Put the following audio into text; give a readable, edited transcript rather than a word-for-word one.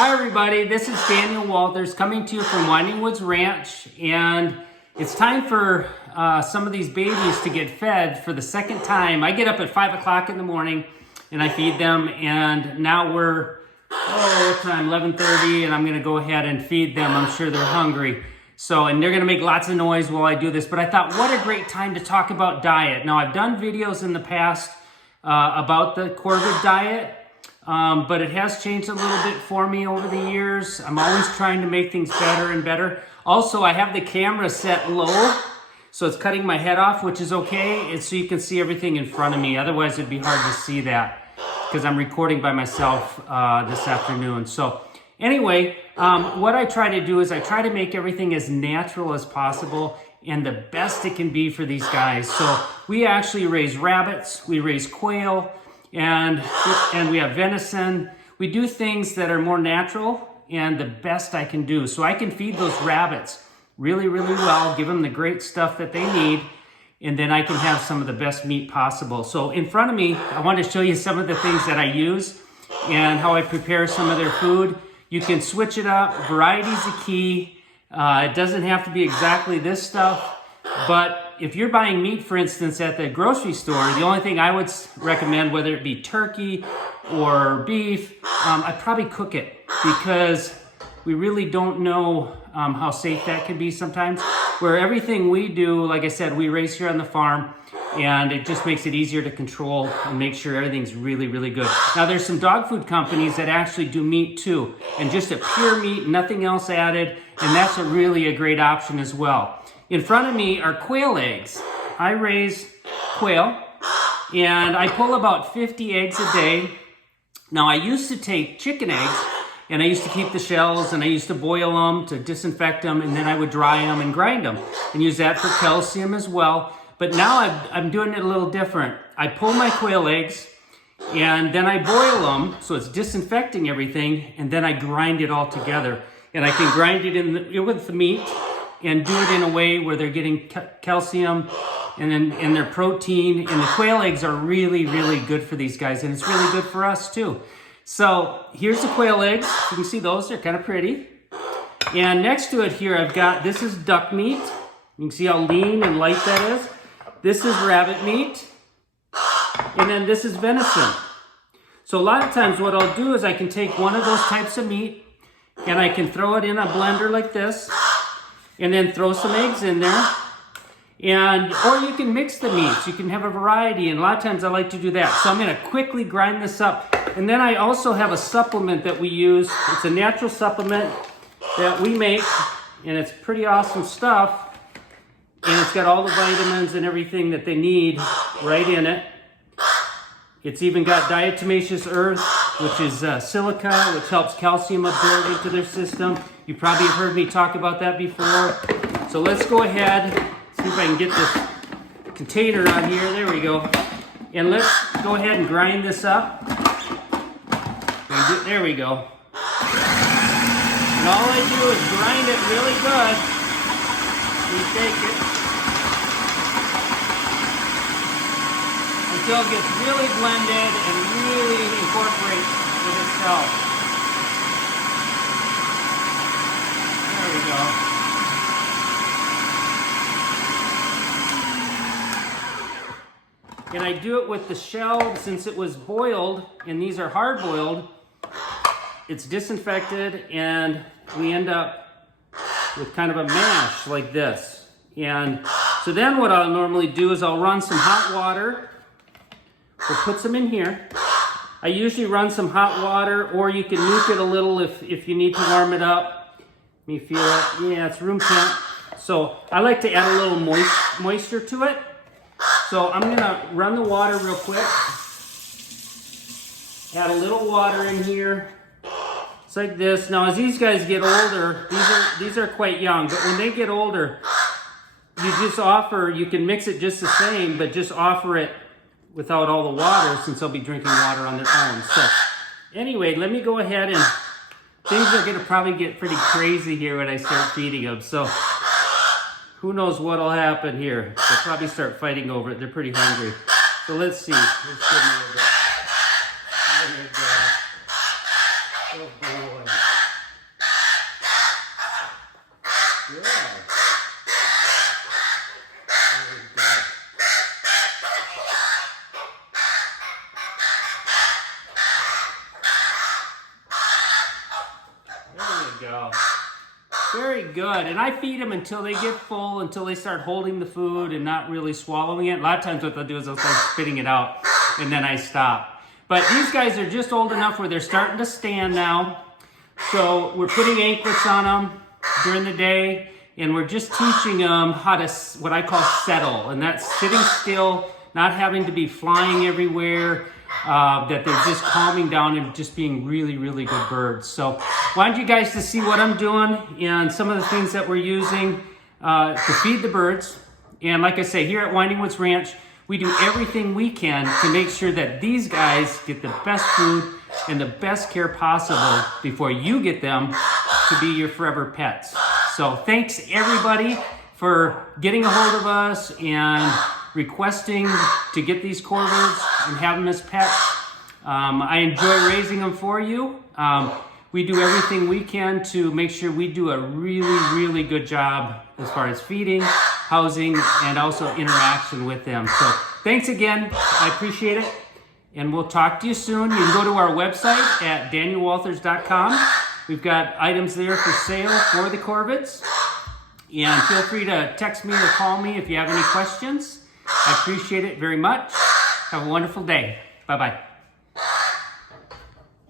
Hi everybody, this is Daniel Walters coming to you from Winding Woods Ranch, and it's time for some of these babies to get fed for the second time. I get up at 5 o'clock in the morning and I feed them, and now we're, what time, 11:30, and I'm gonna go ahead and feed them. I'm sure they're hungry. So, and they're gonna make lots of noise while I do this, but I thought what a great time to talk about diet. Now I've done videos in the past about the Corvid diet, but it has changed a little bit for me over the years. I'm always trying to make things better and better. Also, I have the camera set low, so it's cutting my head off, which is okay. It's so you can see everything in front of me. Otherwise, it'd be hard to see that because I'm recording by myself this afternoon. So anyway, what I try to do is I try to make everything as natural as possible and the best it can be for these guys. So we actually raise rabbits, we raise quail, and we have venison. We do things that are more natural and the best I can do. So I can feed those rabbits really, really well, give them the great stuff that they need, and then I can have some of the best meat possible. So in front of me, I want to show you some of the things that I use and how I prepare some of their food. You can switch it up. Variety's the key. It doesn't have to be exactly this stuff, but if you're buying meat, for instance, at the grocery store, the only thing I would recommend, whether it be turkey or beef, I'd probably cook it because we really don't know how safe that can be sometimes. Where everything we do, like I said, we raise here on the farm, and it just makes it easier to control and make sure everything's really, really good. Now, there's some dog food companies that actually do meat too, and just a pure meat, nothing else added, and that's really a great option as well. In front of me are quail eggs. I raise quail, and I pull about 50 eggs a day. Now, I used to take chicken eggs, and I used to keep the shells, and I used to boil them to disinfect them, and then I would dry them and grind them, and use that for calcium as well. But now I'm doing it a little different. I pull my quail eggs, and then I boil them, so it's disinfecting everything, and then I grind it all together. And I can grind it with the meat, and do it in a way where they're getting calcium and their protein. And the quail eggs are really, really good for these guys, and it's really good for us too. So here's the quail eggs. You can see those, they're kind of pretty. And next to it here, I've got, this is duck meat. You can see how lean and light that is. This is rabbit meat. And then this is venison. So a lot of times what I'll do is I can take one of those types of meat and I can throw it in a blender like this, and then throw some eggs in there. Or you can mix the meats. You can have a variety, and a lot of times I like to do that. So I'm gonna quickly grind this up. And then I also have a supplement that we use. It's a natural supplement that we make, and it's pretty awesome stuff. And it's got all the vitamins and everything that they need right in it. It's even got diatomaceous earth, which is silica, which helps calcium absorb into their system. You probably have heard me talk about that before. So let's go ahead, see if I can get this container on here. There we go. And let's go ahead and grind this up. There we go. And all I do is grind it really good. We take it until it gets really blended and really incorporates with itself. There we go. And I do it with the shell. Since it was boiled, and these are hard boiled, it's disinfected, and we end up with kind of a mash like this. And so then what I'll normally do is I'll run some hot water. We'll put some in here. I usually run some hot water, or you can nuke it a little if you need to warm it up. Let me feel it. Yeah, it's room temp. So I like to add a little moisture to it. So I'm gonna run the water real quick. Add a little water in here. It's like this. Now as these guys get older, these are quite young, but when they get older, you can mix it just the same, but just offer it without all the water, since they'll be drinking water on their own. So anyway, let me go ahead, and things are gonna probably get pretty crazy here when I start feeding them. So who knows what'll happen here. They'll probably start fighting over it. They're pretty hungry. So let's see. Let's give them a bit. Oh boy. go. Very good. And I feed them until they get full, until they start holding the food and not really swallowing it. A lot of times what they'll do is they'll start spitting it out, and then I stop. But these guys are just old enough where they're starting to stand now. So we're putting anklets on them during the day, and we're just teaching them how to, what I call settle. And that's sitting still, not having to be flying everywhere, that they're just calming down and just being really, really good birds. So wanted you guys to see what I'm doing and some of the things that we're using to feed the birds. And like I say, here at Winding Woods Ranch, we do everything we can to make sure that these guys get the best food and the best care possible before you get them to be your forever pets. So thanks everybody for getting a hold of us and requesting to get these Corvids and have them as pets. I enjoy raising them for you. We do everything we can to make sure we do a really, really good job as far as feeding, housing, and also interaction with them. So thanks again. I appreciate it. And we'll talk to you soon. You can go to our website at danielwalters.com. We've got items there for sale for the Corvids. And feel free to text me or call me if you have any questions. I appreciate it very much. Have a wonderful day. Bye-bye.